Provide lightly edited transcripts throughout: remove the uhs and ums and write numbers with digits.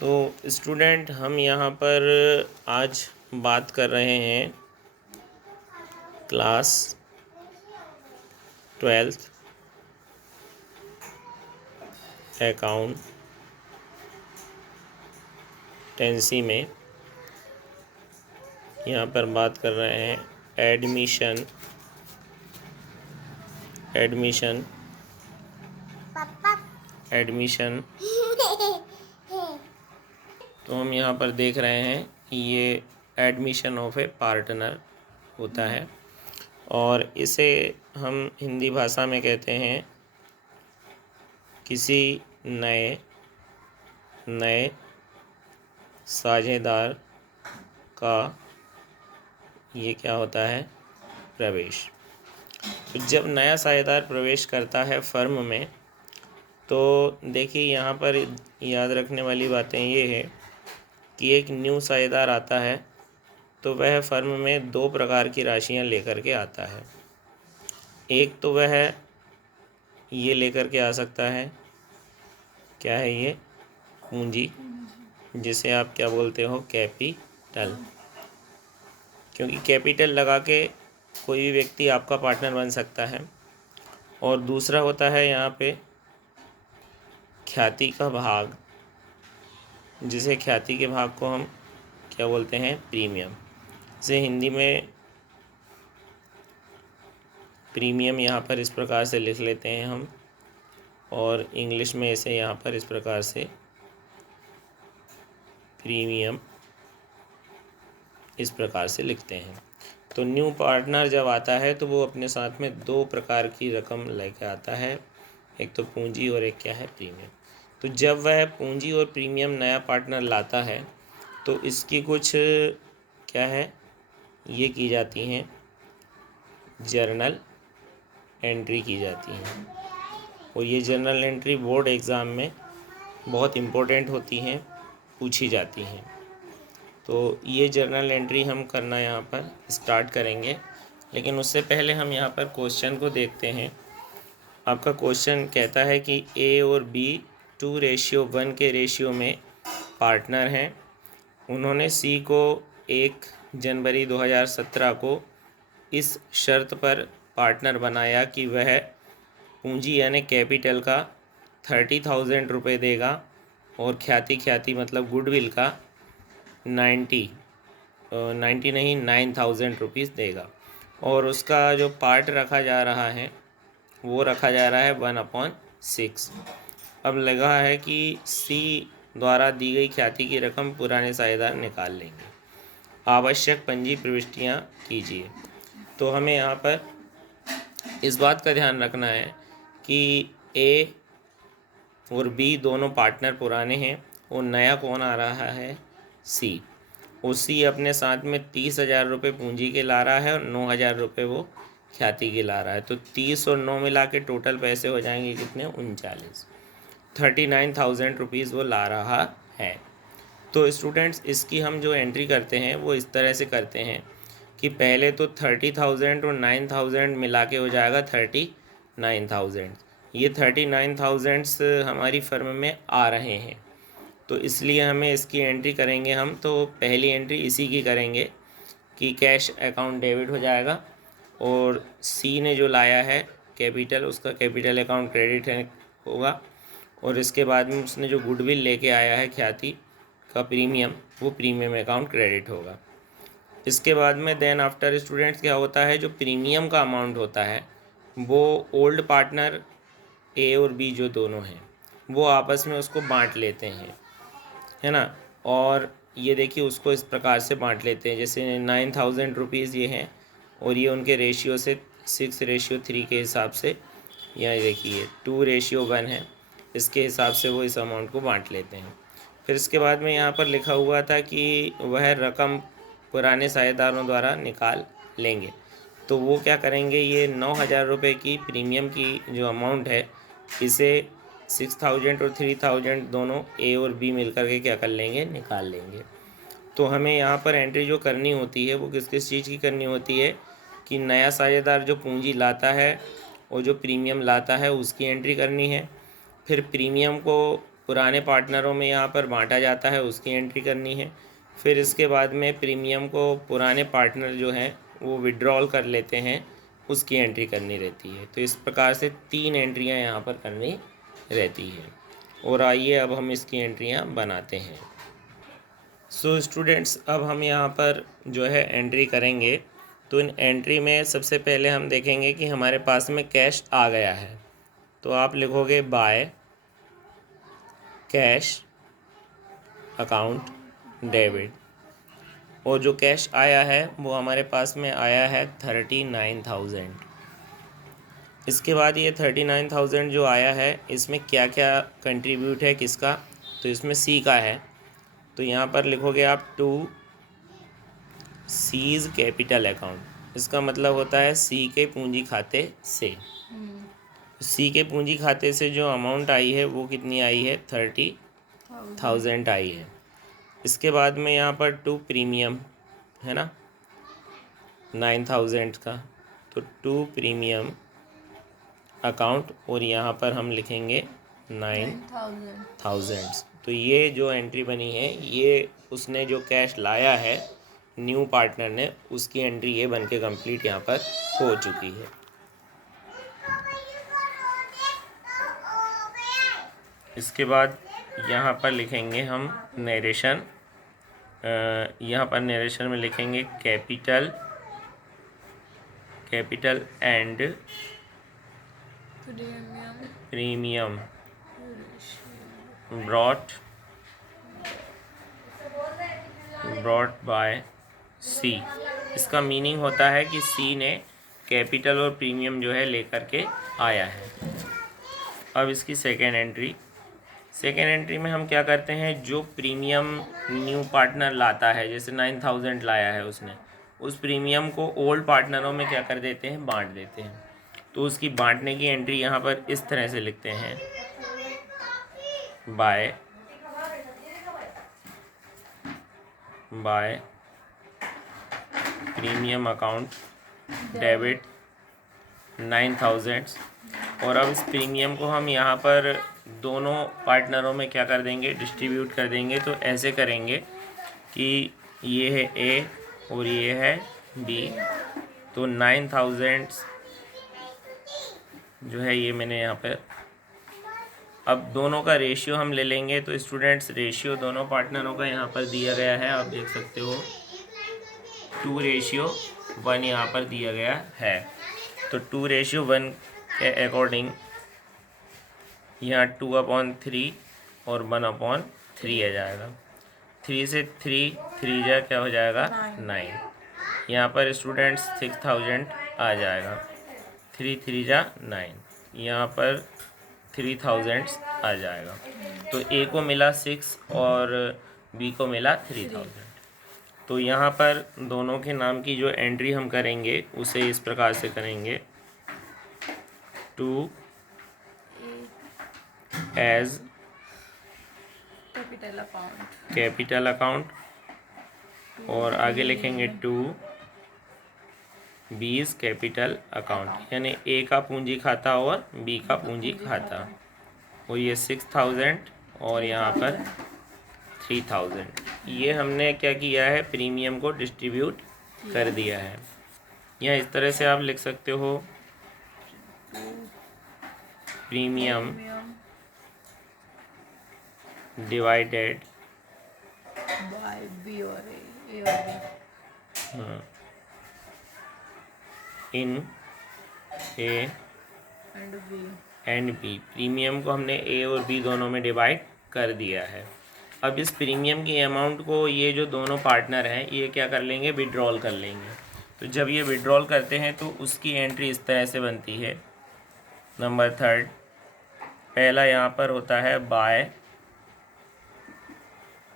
तो स्टूडेंट हम यहाँ पर आज बात कर रहे हैं क्लास 12th अकाउंटेंसी में। यहाँ पर बात कर रहे हैं एडमिशन तो हम यहाँ पर देख रहे हैं कि ये एडमिशन ऑफ ए पार्टनर होता है और इसे हम हिंदी भाषा में कहते हैं किसी नए साझेदार का ये क्या होता है, प्रवेश। तो जब नया साझेदार प्रवेश करता है फर्म में, तो देखिए यहाँ पर याद रखने वाली बातें ये है कि एक न्यू साझेदार आता है तो वह फर्म में दो प्रकार की राशियाँ लेकर के आता है। एक तो वह ये लेकर के आ सकता है, क्या है ये, पूंजी, जिसे आप क्या बोलते हो, कैपिटल, क्योंकि कैपिटल लगा के कोई भी व्यक्ति आपका पार्टनर बन सकता है। और दूसरा होता है यहाँ पे ख्याति का भाग, जिसे ख्याति के भाग को हम क्या बोलते हैं, प्रीमियम। इसे हिंदी में प्रीमियम यहाँ पर इस प्रकार से लिख लेते हैं हम, और इंग्लिश में इसे यहाँ पर इस प्रकार से प्रीमियम इस प्रकार से लिखते हैं। तो न्यू पार्टनर जब आता है तो वो अपने साथ में दो प्रकार की रकम लेकर आता है, एक तो पूंजी और एक क्या है, प्रीमियम। तो जब वह पूंजी और प्रीमियम नया पार्टनर लाता है तो इसकी कुछ क्या है, ये की जाती हैं, जर्नल एंट्री की जाती हैं। और ये जर्नल एंट्री बोर्ड एग्ज़ाम में बहुत इम्पोर्टेंट होती हैं, पूछी जाती हैं। तो ये जर्नल एंट्री हम करना यहाँ पर स्टार्ट करेंगे, लेकिन उससे पहले हम यहाँ पर क्वेश्चन को देखते हैं। आपका क्वेश्चन कहता है कि ए और बी 2:1 के रेशियो में पार्टनर हैं। उन्होंने सी को 1 जनवरी 2017 को इस शर्त पर पार्टनर बनाया कि वह पूंजी यानी कैपिटल का 30,000 रुपये देगा और ख्याति मतलब गुडविल का 9,000 रुपीज़ देगा। और उसका जो पार्ट रखा जा रहा है वो रखा जा रहा है 1/6। अब लगा है कि सी द्वारा दी गई ख्याति की रकम पुराने साझेदार निकाल लेंगे। आवश्यक पंजी प्रविष्टियाँ कीजिए। तो हमें यहाँ पर इस बात का ध्यान रखना है कि ए और बी दोनों पार्टनर पुराने हैं और नया कौन आ रहा है, सी। और सी अपने साथ में 30,000 रुपये पूंजी के ला रहा है और 9,000 रुपये वो ख्याति के ला रहा है। तो 30 और 9 मिला के टोटल पैसे हो जाएंगे कितने, 39,000 रुपीज़ वो ला रहा है। तो स्टूडेंट्स इसकी हम जो एंट्री करते हैं वो इस तरह से करते हैं कि पहले तो 30,000 और 9,000 मिला के हो जाएगा 39,000। ये 39,000 हमारी फर्म में आ रहे हैं, तो इसलिए हमें इसकी एंट्री करेंगे हम। तो पहली एंट्री इसी की करेंगे कि कैश अकाउंट डेबिट हो जाएगा और सी ने जो लाया है कैपिटल, उसका कैपिटल अकाउंट क्रेडिट होगा। और इसके बाद में उसने जो गुडविल लेके आया है ख्याति का प्रीमियम, वो प्रीमियम अकाउंट क्रेडिट होगा। इसके बाद में देन आफ्टर स्टूडेंट्स क्या होता है, जो प्रीमियम का अमाउंट होता है वो ओल्ड पार्टनर ए और बी जो दोनों हैं वो आपस में उसको बांट लेते हैं, है ना। और ये देखिए उसको इस प्रकार से बांट लेते हैं, जैसे 9,000 रुपीज़ ये हैं और ये उनके रेशियो से 6:3 के हिसाब से, यहाँ देखिए 2:1 है, इसके हिसाब से वो इस अमाउंट को बांट लेते हैं। फिर इसके बाद में यहाँ पर लिखा हुआ था कि वह रकम पुराने साझेदारों द्वारा निकाल लेंगे। तो वो क्या करेंगे, ये 9,000 रुपये की प्रीमियम की जो अमाउंट है, इसे 6,000 और 3,000 दोनों ए और बी मिलकर के क्या कर लेंगे, निकाल लेंगे। तो हमें यहाँ पर एंट्री जो करनी होती है वो किस किस चीज़ की करनी होती है कि नया साझेदार जो पूंजी लाता है और जो प्रीमियम लाता है उसकी एंट्री करनी है। फिर प्रीमियम को पुराने पार्टनरों में यहाँ पर बांटा जाता है, उसकी एंट्री करनी है। फिर इसके बाद में प्रीमियम को पुराने पार्टनर जो हैं वो विड्रॉल कर लेते हैं, उसकी एंट्री करनी रहती है। तो इस प्रकार से 3 एंट्रियाँ यहाँ पर करनी रहती है। और आइए अब हम इसकी एंट्रियाँ बनाते हैं। सो स्टूडेंट्स, अब हम यहाँ पर जो है एंट्री करेंगे। तो इन एंट्री में सबसे पहले हम देखेंगे कि हमारे पास में कैश आ गया है। तो आप लिखोगे बाय कैश अकाउंट डेबिट, और जो कैश आया है वो हमारे पास में आया है 39,000। इसके बाद ये 39,000 जो आया है, इसमें क्या क्या कंट्रीब्यूट है किसका, तो इसमें सी का है। तो यहाँ पर लिखोगे आप टू सीज कैपिटल अकाउंट। इसका मतलब होता है सी के पूंजी खाते से। सी के पूंजी खाते से जो अमाउंट आई है वो कितनी आई है, 30,000 आई है। इसके बाद में यहाँ पर टू प्रीमियम है ना, 9,000 का, तो टू प्रीमियम अकाउंट, और यहाँ पर हम लिखेंगे 9,000। तो ये जो एंट्री बनी है, ये उसने जो कैश लाया है न्यू पार्टनर ने, उसकी एंट्री ये बन के कम्प्लीट यहाँ पर हो चुकी है। इसके बाद यहाँ पर लिखेंगे हम नरेशन। यहाँ पर नरेशन में लिखेंगे capital and premium brought by C. इसका मीनिंग होता है कि सी ने कैपिटल और प्रीमियम जो है लेकर के आया है। अब इसकी सेकेंड एंट्री में हम क्या करते हैं, जो प्रीमियम न्यू पार्टनर लाता है, जैसे 9,000 लाया है उसने, उस प्रीमियम को ओल्ड पार्टनरों में क्या कर देते हैं, बांट देते हैं। तो उसकी बांटने की एंट्री यहाँ पर इस तरह से लिखते हैं, बाय प्रीमियम अकाउंट डेबिट 9,000। और अब इस प्रीमियम को हम यहाँ पर दोनों पार्टनरों में क्या कर देंगे, डिस्ट्रीब्यूट कर देंगे। तो ऐसे करेंगे कि ये है ए और ये है बी। तो 9,000 जो है ये मैंने यहाँ पर, अब दोनों का रेशियो हम ले लेंगे। तो स्टूडेंट्स, रेशियो दोनों पार्टनरों का यहाँ पर दिया गया है, आप देख सकते हो 2:1 यहाँ पर दिया गया है। तो 2:1 के अकॉर्डिंग यहाँ 2/3 और 1/3 आ जाएगा। 3 से 3 जा क्या हो जाएगा, 9। यहाँ पर स्टूडेंट्स 6,000 आ जाएगा, 3 जा 9। यहाँ पर 3,000 आ जाएगा। तो ए को मिला 6 और बी को मिला 3,000। तो यहाँ पर दोनों के नाम की जो एंट्री हम करेंगे उसे इस प्रकार से करेंगे, टू एज कैपिटल अकाउंट, और आगे लिखेंगे टू बीज कैपिटल अकाउंट, यानी ए का पूंजी खाता और बी का पूंजी खाता। और ये 6,000 और यहाँ पर 3,000। ये हमने क्या किया है, प्रीमियम को डिस्ट्रीब्यूट कर दिया है। या इस तरह से आप लिख सकते हो, प्रीमियम डिवाइडेड बाय बी और ए इन ए एंड बी। प्रीमियम को हमने ए और बी दोनों में डिवाइड कर दिया है। अब इस प्रीमियम की अमाउंट को ये जो दोनों पार्टनर हैं ये क्या कर लेंगे, विड्रॉल कर लेंगे। तो जब ये विड्रॉल करते हैं तो उसकी एंट्री इस तरह से बनती है। नंबर 3, पहला यहाँ पर होता है by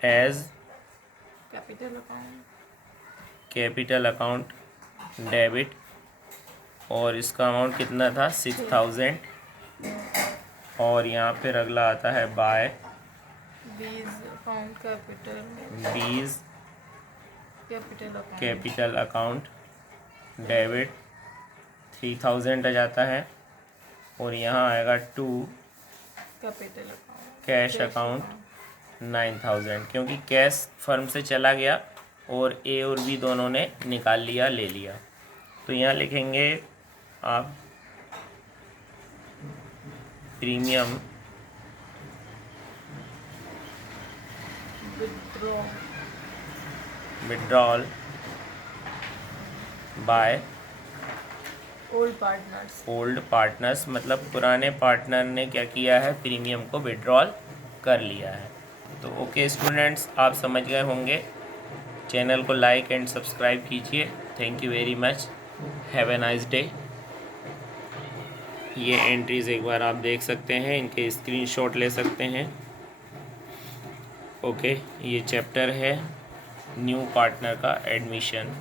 as capital account debit, और इसका अमाउंट कितना था, 6,000। और यहाँ फिर अगला आता है बाय बीज कैपिटल अकाउंट डेबिट, 3,000 आ जाता है। और यहाँ आएगा टू कैश अकाउंट 9000, क्योंकि कैश फर्म से चला गया और ए और बी दोनों ने निकाल लिया, ले लिया। तो यहाँ लिखेंगे आप premium withdrawal by old partners, मतलब पुराने पार्टनर ने क्या किया है, प्रीमियम को विड्रॉल कर लिया है। तो ओके स्टूडेंट्स, आप समझ गए होंगे। चैनल को लाइक एंड सब्सक्राइब कीजिए। Thank you very much, have a nice day. ये एंट्रीज़ एक बार आप देख सकते हैं, इनके स्क्रीनशॉट ले सकते हैं। ओके, ये चैप्टर है न्यू पार्टनर का एडमिशन।